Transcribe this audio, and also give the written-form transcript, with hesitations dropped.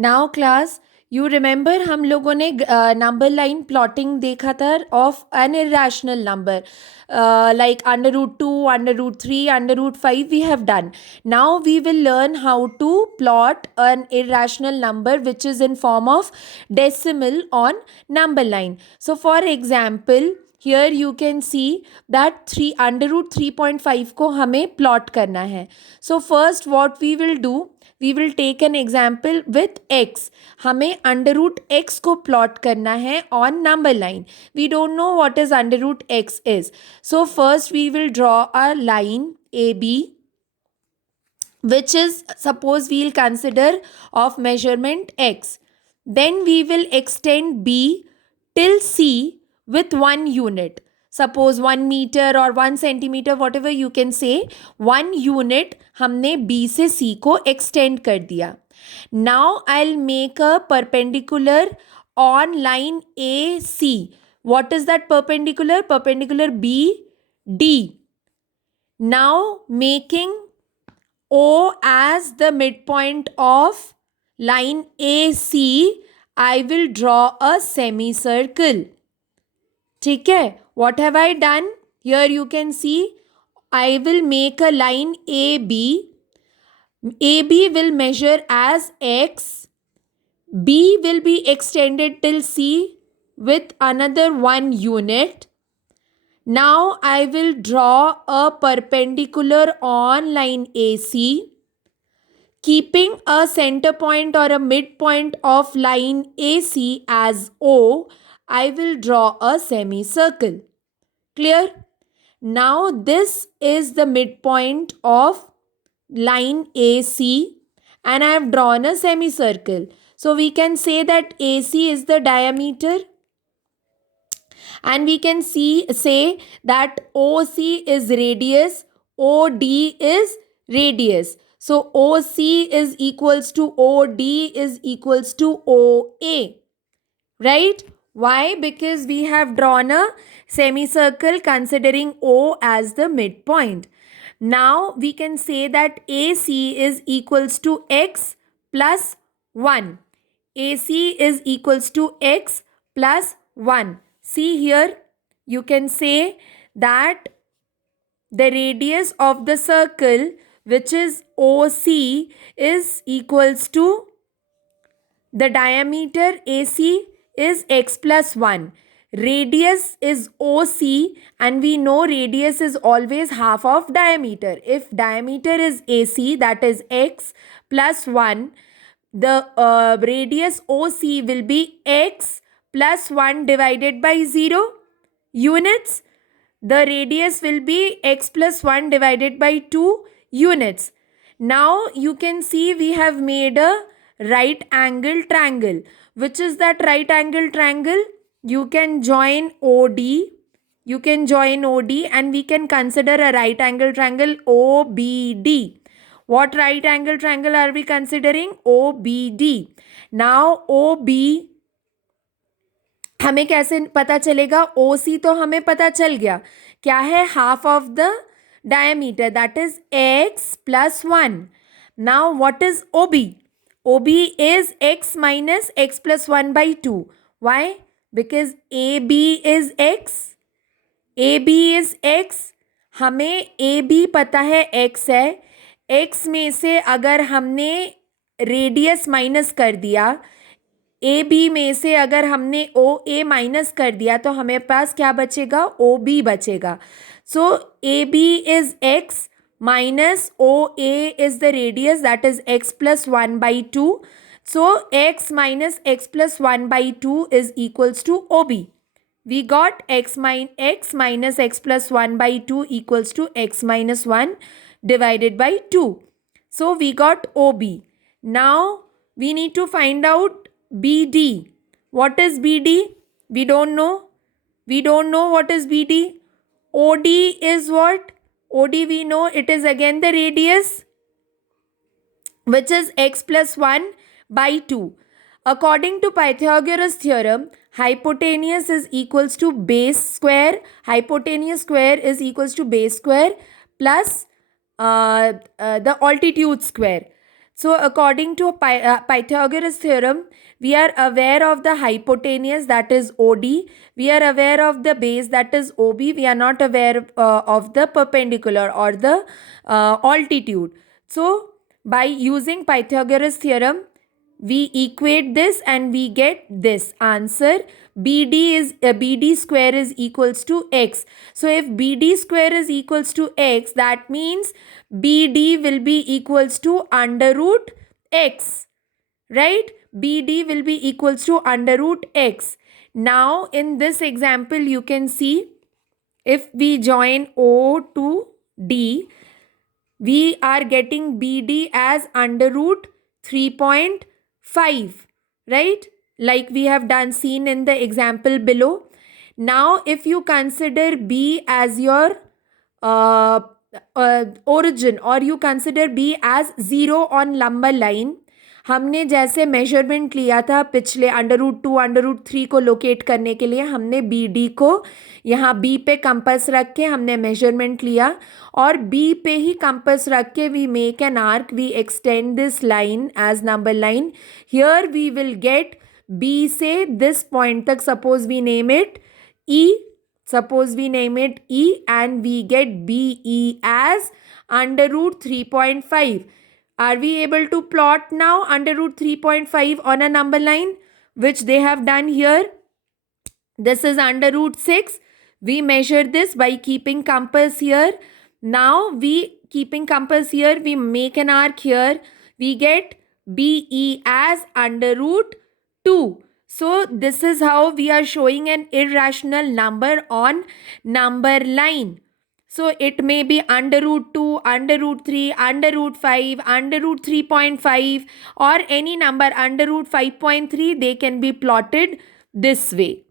Now class, you remember हम लोगों ने नंबर लाइन प्लॉटिंग देखा था of an irrational number like under root 2, under root 3, under root 5 we have done. Now we will learn how to plot an irrational number which is in form of decimal on number line. So for example, here you can see that 3 under root 3.5 को हमें plot करना है. So first what we will do, we will take an example with x. हमें under root x को plot करना है on number line. We don't know what is under root x is. So first we will draw a line A B which is suppose we'll consider of measurement x. Then we will extend b till c with 1 unit. Suppose 1 meter or 1 centimeter, whatever you can say, 1 unit हमने b से c को extend कर दिया. Now I'll make a perpendicular on line AC. What is that perpendicular? Perpendicular BD. Now making O as the midpoint of line AC, I will draw a semicircle. ठीक है? What have I done? Here you can see I will make a line AB. AB will measure as X. B will be extended till C with another 1 unit. Now I will draw a perpendicular on line AC. Keeping a center point or a midpoint of line AC as O, I will draw a semicircle. Clear? Now this is the midpoint of line AC and I have drawn a semicircle. So we can say that AC is the diameter. And we can say that OC is radius, OD is radius. So OC is equals to OD is equals to OA. Right? Why? Because we have drawn a semicircle considering O as the midpoint. Now we can say that AC is equals to X plus 1. AC is equals to X plus 1. See here, you can say that the radius of the circle, which is OC, is equals to the diameter AC is X plus 1. Radius is OC and we know radius is always half of diameter. If diameter is AC, that is X plus 1, the radius OC will be X plus 1 divided by 0 units. The radius will be X plus 1 divided by 2 units. Now you can see we have made a right angle triangle. Which is that right angle triangle? You can join OD. You can join OD and we can consider a right angle triangle OBD. What right angle triangle are we considering? OBD. Now OB हमें कैसे पता चलेगा? OC तो हमें पता चल गया. क्या है? Half of the diameter, that is X plus 1. Now what is OB? OB is X minus X plus 1 by 2. Why? Because AB is X. AB is X. हमें AB पता है X है. X में से अगर हमने रेडियस माइनस कर दिया, ए बी में से अगर हमने ओ ए माइनस कर दिया तो हमें पास क्या बचेगा? ओ बी बचेगा. So A B is X minus O A is the radius, that is X plus 1 by 2. So X minus X plus 1 by 2 is equals to O B. We got x minus x plus 1 by 2 equals to x minus 1 divided by 2. So we got OB. Now we need to find out BD. What is BD? We don't know. We don't know what is BD. OD is what? OD we know it is again the radius, which is x plus 1 by 2. According to Pythagoras theorem, hypotenuse is equals to base square. Hypotenuse square is equals to base square plus the altitude square. So according to Pythagoras theorem, we are aware of the hypotenuse, that is OD. We are aware of the base, that is OB. We are not aware of the perpendicular or the altitude. So by using Pythagoras theorem, we equate this and we get this answer. BD square is equals to x. So if BD square is equals to x, that means BD will be equals to under root x, right? BD will be equals to under root x. Now in this example, you can see if we join O to D, we are getting BD as under root 3.5, right? Like we have done seen in the example below. Now if you consider B as your origin, or you consider B as 0 on lumbar line, हमने जैसे measurement लिया था पिछले √2 √3 को locate करने के लिए, हमने बी डी को यहाँ बी पे कंपास रख के हमने मेजरमेंट लिया, और बी पे ही कंपास रख के we make an arc, we extend this line as number line. Here we will get B से दिस पॉइंट तक, suppose we name it E, and we get BE as under root 3.5. Are we able to plot now under root 3.5 on a number line, which they have done here? This is under root 6. We measure this by keeping compass here. Now keeping compass here, we make an arc here. We get BE as under root 2. So this is how we are showing an irrational number on number line. So it may be under root 2, under root 3, under root 5, under root 3.5, or any number under root 5.3. They can be plotted this way.